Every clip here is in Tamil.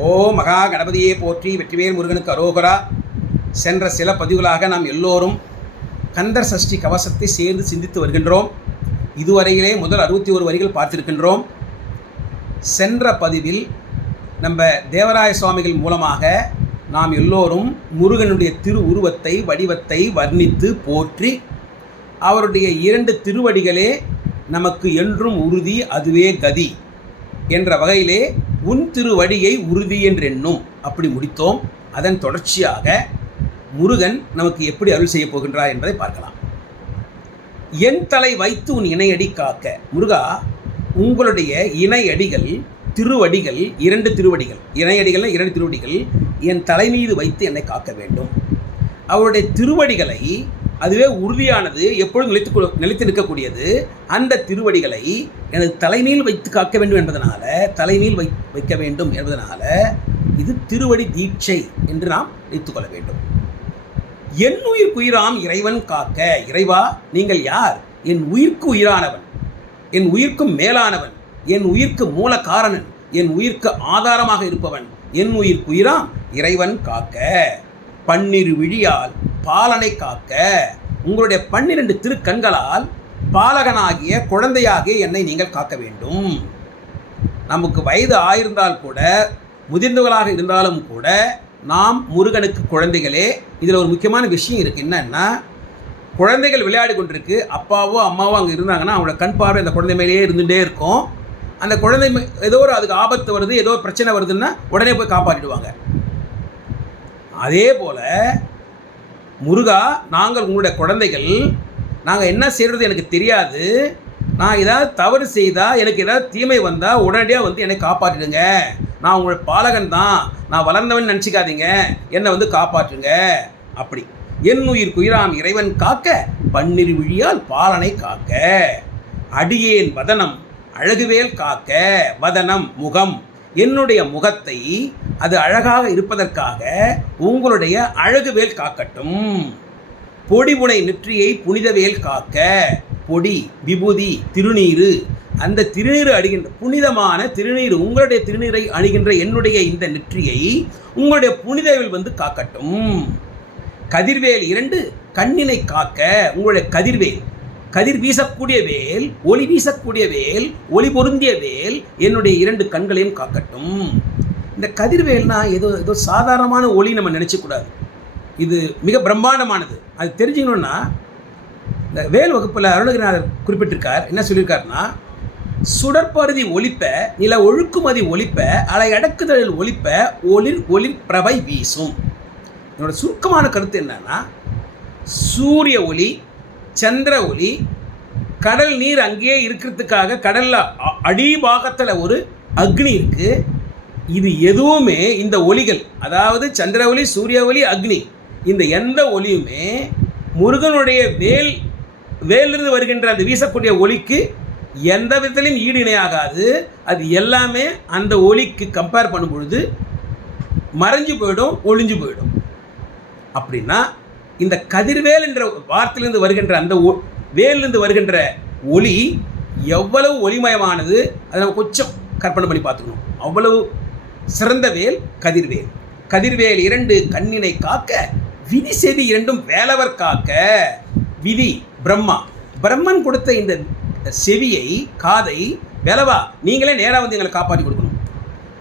ஓ மகா கணபதியே போற்றி, வெற்றிவேல் முருகனுக்கு அரோகரா. சென்ற சில பதிவுகளாக நாம் எல்லோரும் கந்தர் சஷ்டி கவசத்தை சேர்ந்து சிந்தித்து வருகின்றோம். இதுவரையிலே முதல் 61 வரிகள் பார்த்திருக்கின்றோம். சென்ற பதிவில் நம்ம தேவராய சுவாமிகள் மூலமாக நாம் எல்லோரும் முருகனுடைய திரு உருவத்தை வடிவத்தை வர்ணித்து போற்றி, அவருடைய 2 திருவடிகளே நமக்கு என்றும் உறுதி, அதுவே கதி என்ற வகையிலே உன் திருவடியை உறுதி என்றென்னும் அப்படி முடித்தோம். அதன் தொடர்ச்சியாக முருகன் நமக்கு எப்படி அருள் செய்ய போகின்றார் என்பதை பார்க்கலாம். என் தலை வைத்து உன் இணையடி காக்க. முருகா, உங்களுடைய இணையடிகள் திருவடிகள் 2 திருவடிகள், இணையடிகள் 2 திருவடிகள் என் தலை மீது வைத்து என்னை காக்க வேண்டும். அவருடைய திருவடிகளை, அதுவே உறுதியானது, எப்பொழுதும் நிலைத்து நிற்கக்கூடியது, அந்த திருவடிகளை எனது தலைமையில் வைத்து காக்க வேண்டும் என்பதனால, தலைமையில் வைக்க வேண்டும் என்பதனால இது திருவடி தீட்சை என்று நாம் வைத்துக்கொள்ள வேண்டும். என் உயிர்க்கு உயிராம் இறைவன் காக்க. இறைவா, நீங்கள் யார்? என் உயிர்க்கு உயிரானவன், என் உயிர்க்கும் மேலானவன், என் உயிர்க்கு மூல காரணன், என் உயிர்க்கு ஆதாரமாக இருப்பவன், என் உயிர்க்கு உயிராம் இறைவன் காக்க. பன்னிரு விழியால் பாலனை காக்க. உங்களுடைய 12 திருக்கண்களால் பாலகனாகிய குழந்தையாகிய என்னை நீங்கள் காக்க வேண்டும். நமக்கு வயது ஆயிருந்தால் கூட, முதிர்ந்தவர்களாக இருந்தாலும் கூட, நாம் முருகனுக்கு குழந்தைகளே. இதில் ஒரு முக்கியமான விஷயம் இருக்குது. என்னன்னா, குழந்தைகள் விளையாடி கொண்டிருக்கு, அப்பாவோ அம்மாவோ அங்கே இருந்தாங்கன்னா அவங்களோட கண் பார்வை அந்த குழந்தை மேலேயே இருந்துகிட்டே இருக்கும். அந்த குழந்தை ஏதோ ஒரு அதுக்கு ஆபத்து வருது, ஏதோ ஒரு பிரச்சனை வருதுன்னா உடனே போய் காப்பாற்றிடுவாங்க. அதே போல் முருகா, நாங்கள் உங்களுடைய குழந்தைகள், நாங்கள் என்ன செய்கிறது எனக்கு தெரியாது. நான் ஏதாவது தவறு செய்தால், எனக்கு ஏதாவது தீமை வந்தால் உடனடியாக வந்து என்னை காப்பாற்றிடுங்க. நான் உங்களுடைய பாலகன் தான், நான் வளர்ந்தவன் நினச்சிக்காதீங்க, என்னை காப்பாற்றுங்க. அப்படி என் உயிர்க்கு உயிராம் இறைவன் காக்க, பன்னிரு விழியால் பாலனை காக்க. அடியேன் வதனம் அழகுவேல் காக்க. வதனம் முகம், என்னுடைய முகத்தை அது அழகாக இருப்பதற்காக உங்களுடைய அழகுவேல் காக்கட்டும். பொடிபுனை நெற்றியை புனிதவேல் காக்க. பொடி விபூதி திருநீரு, அந்த திருநீர் அணிகின்ற புனிதமான திருநீர், உங்களுடைய திருநீரை அணிகின்ற என்னுடைய இந்த நெற்றியை உங்களுடைய புனிதவேல் வந்து காக்கட்டும். கதிர்வேல் 2 கண்ணினை காக்க. உங்களுடைய கதிர்வேல், கதிர் வீசக்கூடிய வேல், ஒளி வீசக்கூடிய வேல், ஒளி பொருந்திய வேல் என்னுடைய 2 கண்களையும் காக்கட்டும். இந்த கதிர்வேல்னா ஏதோ சாதாரணமான ஒளி நம்ம நினச்சக்கூடாது. இது மிக பிரம்மாண்டமானது. அது தெரிஞ்சுக்கணுன்னா, இந்த வேல் வகுப்பில் அருணகிரிநாதர் குறிப்பிட்டிருக்கார். என்ன சொல்லியிருக்காருன்னா, சுடற்பருதி ஒளிப்ப, நில ஒழுக்குமதி ஒளிப்ப, அலை அடக்குதலில் ஒளிப்ப, ஒளிர் பிரபை வீசும். என்னோட சுருக்கமான கருத்து என்னன்னா, சூரிய ஒளி, சந்திர ஒளி, கடல் நீர் அங்கேயே இருக்கிறதுக்காக கடலில் அடிபாகத்தில் ஒரு அக்னி இருக்குது. இது எதுவுமே இந்த ஒளிகள், அதாவது சந்திர ஒளி, சூரிய ஒளி, அக்னி, இந்த எந்த ஒளியுமே முருகனுடைய வேலிருந்து வருகின்ற அந்த வீசக்கூடிய ஒளிக்கு எந்த விதத்திலையும் ஈடு இணையாகாது. அது எல்லாமே அந்த ஒளிக்கு கம்பேர் பண்ணும் பொழுது மறைஞ்சு போயிடும், ஒளிஞ்சு போயிடும். அப்படின்னா இந்த கதிர்வேல் என்ற வார்த்தையிலிருந்து வருகின்ற அந்த வேலிருந்து வருகின்ற ஒளி எவ்வளவு ஒளிமயமானது, அதை நம்ம கொஞ்சம் கற்பனை பண்ணி பார்த்துக்கணும். அவ்வளவு சிறந்த வேல் கதிர்வேல். கதிர்வேல் 2 கண்ணினை காக்க. விதி செவி 2 வேலவர் காக்க. விதி பிரம்மா, பிரம்மன் கொடுத்த இந்த செவியை, காதை, வேலவா நீங்களே நேராக வந்து எங்களை காப்பாற்றி கொடுக்கணும்.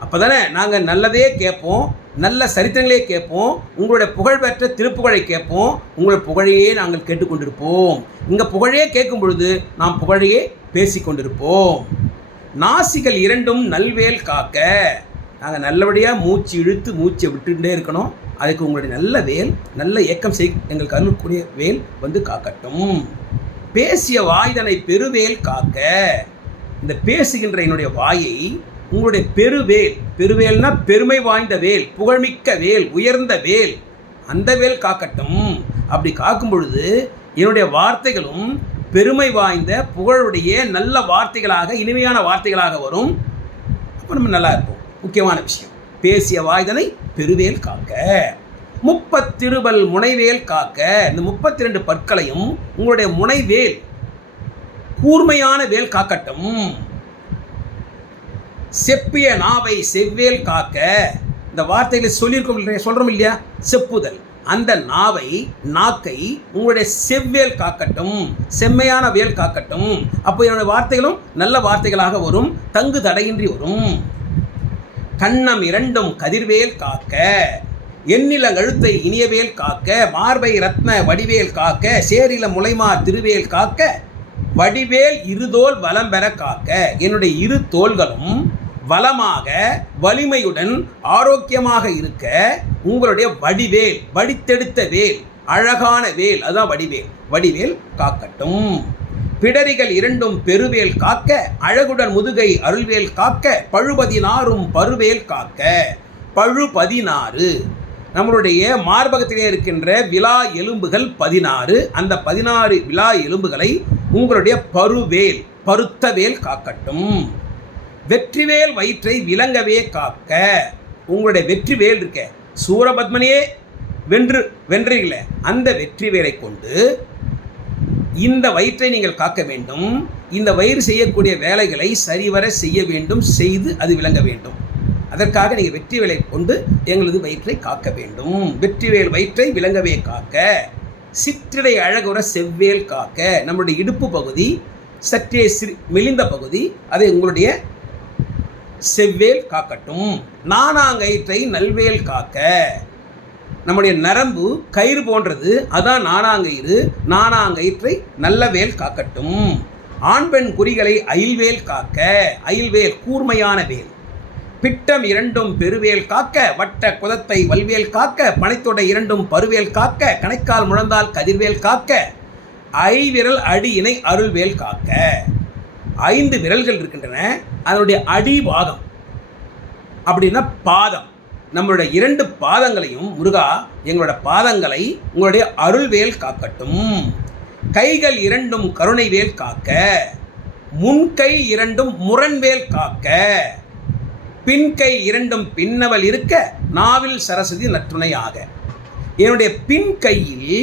அப்போ தானே நாங்கள் நல்லதே கேட்போம், நல்ல சரித்திரங்களே கேட்போம், உங்களுடைய புகழ்பெற்ற திருப்புகழை கேட்போம், உங்களுடைய புகழையே நாங்கள் கேட்டுக்கொண்டிருப்போம். இங்கே புகழையே கேட்கும் பொழுது நாம் புகழையே பேசி கொண்டிருப்போம். நாசிகள் 2 நல்வேல் காக்க. நாங்கள் நல்லபடியாக மூச்சு இழுத்து மூச்சை விட்டுகிட்டே இருக்கணும். அதுக்கு உங்களுடைய நல்ல வேல், நல்ல இயக்கம் எங்களுக்கு அருளக்கூடிய வேல் வந்து காக்கட்டும். பேசிய வாய்தனை பெருவேல் காக்க. இந்த பேசுகின்ற என்னுடைய வாயை உங்களுடைய பெருவேல், பெருவேல்னா பெருமை வாய்ந்த வேல், புகழ்மிக்க வேல், உயர்ந்த வேல், அந்த வேல் காக்கட்டும். அப்படி காக்கும் பொழுது என்னுடைய வார்த்தைகளும் பெருமை வாய்ந்த புகழுடைய நல்ல வார்த்தைகளாக, இனிமையான வார்த்தைகளாக வரும். அப்போ நம்ம நல்லா இருப்போம். முக்கியமான விஷயம், பேசிய வாய்தனை பெருவேல் காக்க. 30 திருபல் முனைவேல் காக்க. இந்த 32 பற்களையும் உங்களுடைய முனைவேல், கூர்மையான வேல் காக்கட்டும். செப்பிய நாவை செவ்வேல் காக்க. இந்த வார்த்தைகளை சொல்கிறோம் இல்லையா, செப்புதல். அந்த நாக்கை உங்களுடைய செவ்வேல் காக்கட்டும், செம்மையான வேல் காக்கட்டும். அப்போ என்னுடைய வார்த்தைகளும் நல்ல வார்த்தைகளாக வரும், தங்கு தடையின்றி வரும். கண்ணம் இரண்டும் கதிர்வேல் காக்க, எண்ணில கழுத்தை இனியவேல் காக்க, மார்பை ரத்ன வடிவேல் காக்க, சேரில முளைமா திருவேல் காக்க, வடிவேல் இருதோல் வலம் பெற காக்க. என்னுடைய இரு தோள்களும் வளமாக வலிமையுடன் ஆரோக்கியமாக இருக்க உங்களுடைய வடிவேல், வடித்தெடுத்த வேல், அழகான வேல், அதுதான் வடிவேல் காக்கட்டும். பிடரிகள் இரண்டும் பெருவேல் காக்க, அழகுடன் முதுகை அருள்வேல் காக்க, பழு16 பருவேல் காக்க. பழு 16, நம்மளுடைய மார்பகத்திலே இருக்கின்ற விலா எலும்புகள் 16. அந்த 16 விலா எலும்புகளை உங்களுடைய பருவேல், பருத்த வேல் காக்கட்டும். வெற்றிவேல் வயிற்றை விளங்கவே காக்க. உங்களுடைய வெற்றிவேல் இருக்க, சூரபத்மனையே வென்றீங்களே, அந்த வெற்றிவேலை கொண்டு இந்த வயிற்றை நீங்கள் காக்க வேண்டும். இந்த வயிறு செய்யக்கூடிய வேலைகளை சரிவர செய்ய வேண்டும், செய்து அது விளங்க வேண்டும். அதற்காக நீங்கள் வெற்றிவேலை கொண்டு எங்களது வயிற்றை காக்க வேண்டும். வெற்றிவேல் வயிற்றை விளங்கவே காக்க. சிற்றிடை அழகுற செவ்வேல் காக்க. நம்முடைய இடுப்பு பகுதி சற்றே மெலிந்த பகுதி, அதை உங்களுடைய செவ்வேல் காக்கட்டும். நானாங்கயிற்றை நல்வேல் காக்க. நம்முடைய நரம்பு கயிறு போன்றது, அதான் நானாங்கயிறு. நானாங்கயிற்றை நல்ல வேல் காக்கட்டும். ஆண் பெண் குறிகளை அயில்வேல் காக்க. அயில்வேல் கூர்மையான வேல். பிட்டம் இரண்டும் பெருவேல் காக்க, வட்ட குதத்தை வல்வேல் காக்க, பனைத்தொடை இரண்டும் பருவேல் காக்க, கணைக்கால் முழந்தால் கதிர்வேல் காக்க, ஐவிரல் அடியினை அருள்வேல் காக்க. 5 விரல்கள் இருக்கின்றன, அதனுடைய அடிபாகம் அப்படின்னா பாதம். நம்மளுடைய 2 பாதங்களையும் முருகா, எங்களோட பாதங்களை உங்களுடைய அருள்வேல் காக்கட்டும். கைகள் இரண்டும் கருணைவேல் காக்க. முன்கை இரண்டும் முரண்வேல் காக்க. பின்கை இரண்டும் பின்னவல் இருக்க, நாவில் சரஸ்வதி நற்றுணையாக. என்னுடைய பின் கையில்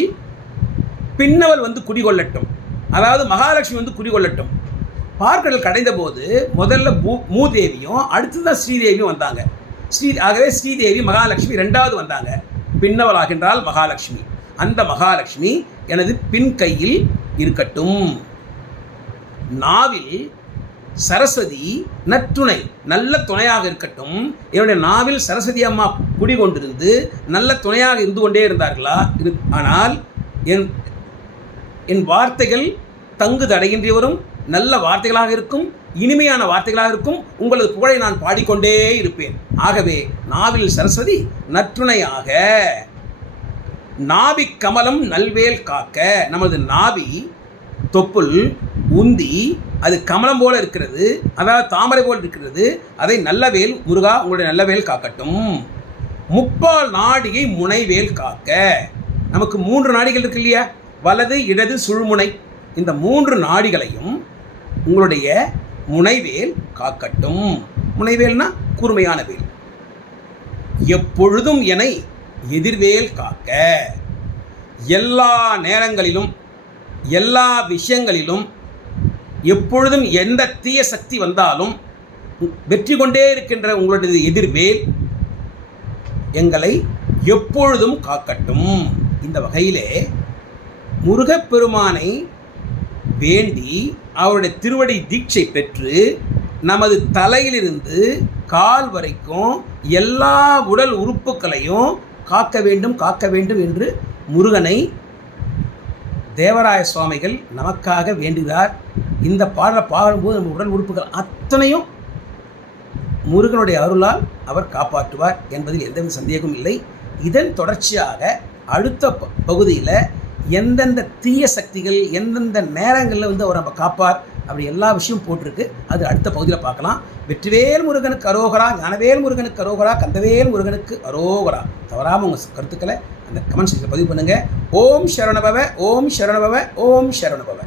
பின்னவல் குடிகொள்ளட்டும், அதாவது மகாலட்சுமி குடிகொள்ளட்டும். பார்க்கடல் கடைந்த போது முதல்ல மூதேவியும் அடுத்ததான் ஸ்ரீதேவியும் வந்தாங்க. ஆகவே ஸ்ரீதேவி மகாலட்சுமி 2வது வந்தாங்க. பின்னவளாகின்றால் மகாலட்சுமி. அந்த மகாலட்சுமி எனது பின் கையில் இருக்கட்டும். நாவில் சரஸ்வதி நற்றுணை, நல்ல துணையாக இருக்கட்டும். என்னுடைய நாவில் சரஸ்வதி அம்மா குடிகொண்டிருந்து நல்ல துணையாக இருந்து கொண்டே இருந்தார்களா? ஆனால் என் வார்த்தைகள் தங்கு தடையின்றி வரும், நல்ல வார்த்தைகளாக இருக்கும், இனிமையான வார்த்தைகளாக இருக்கும். உங்களது புகழை நான் பாடிக்கொண்டே இருப்பேன். ஆகவே நாவில் சரஸ்வதி நற்றுணையாக. நாபி கமலம் நல்வேல் காக்க. நமது நாபி தொப்புள் உந்தி அது கமலம் போல இருக்கிறது, அதாவது தாமரை போல் இருக்கிறது. அதை நல்லவேல் முருகா, உங்களுடைய நல்லவேல் காக்கட்டும். முப்பால் நாடியை முனைவேல் காக்க. நமக்கு 3 நாடிகள் இருக்கு இல்லையா, வலது இடது சுழுமுனை. இந்த 3 நாடிகளையும் உங்களுடைய முனைவேல் காக்கட்டும். முனைவேல்னா கூர்மையான வேல். எப்பொழுதும் என்னை எதிர்வேல் காக்க. எல்லா நேரங்களிலும் எல்லா விஷயங்களிலும் எப்பொழுதும் எந்த தீய சக்தி வந்தாலும் வெற்றி கொண்டே இருக்கின்ற உங்களுடைய எதிர்வேல் எங்களை எப்பொழுதும் காக்கட்டும். இந்த வகையிலே முருகப்பெருமானை வேண்டி அவருடைய திருவடி தீட்சை பெற்று நமது தலையிலிருந்து கால் வரைக்கும் எல்லா உடல் உறுப்புகளையும் காக்க வேண்டும் என்று முருகனை தேவராய சுவாமிகள் நமக்காக வேண்டுகிறார். இந்த பாடலை பாடும்போது நம்ம உடல் உறுப்புகள் அத்தனையும் முருகனுடைய அருளால் அவர் காப்பாற்றுவார் என்பதில் எந்தவித சந்தேகமும் இல்லை. இதன் தொடர்ச்சியாக அடுத்த பகுதியில் எந்தெந்த தீய சக்திகள் எந்தெந்த நேரங்களில் அவர் நம்ம காப்பார் அப்படி எல்லா விஷயமும் போட்டிருக்கு. அது அடுத்த பகுதியில் பார்க்கலாம். வெற்றிவேல் முருகனுக்கு அரோகரா, ஞானவேல் முருகனுக்கு அரோகரா, கந்தவேல் முருகனுக்கு அரோகரா. தவறாமல் உங்கள் கருத்துக்களை அந்த கமெண்ட் செக்ஷனில் பதிவு பண்ணுங்கள். ஓம் சரவணபவ, ஓம் சரவணபவ, ஓம் சரவணபவ.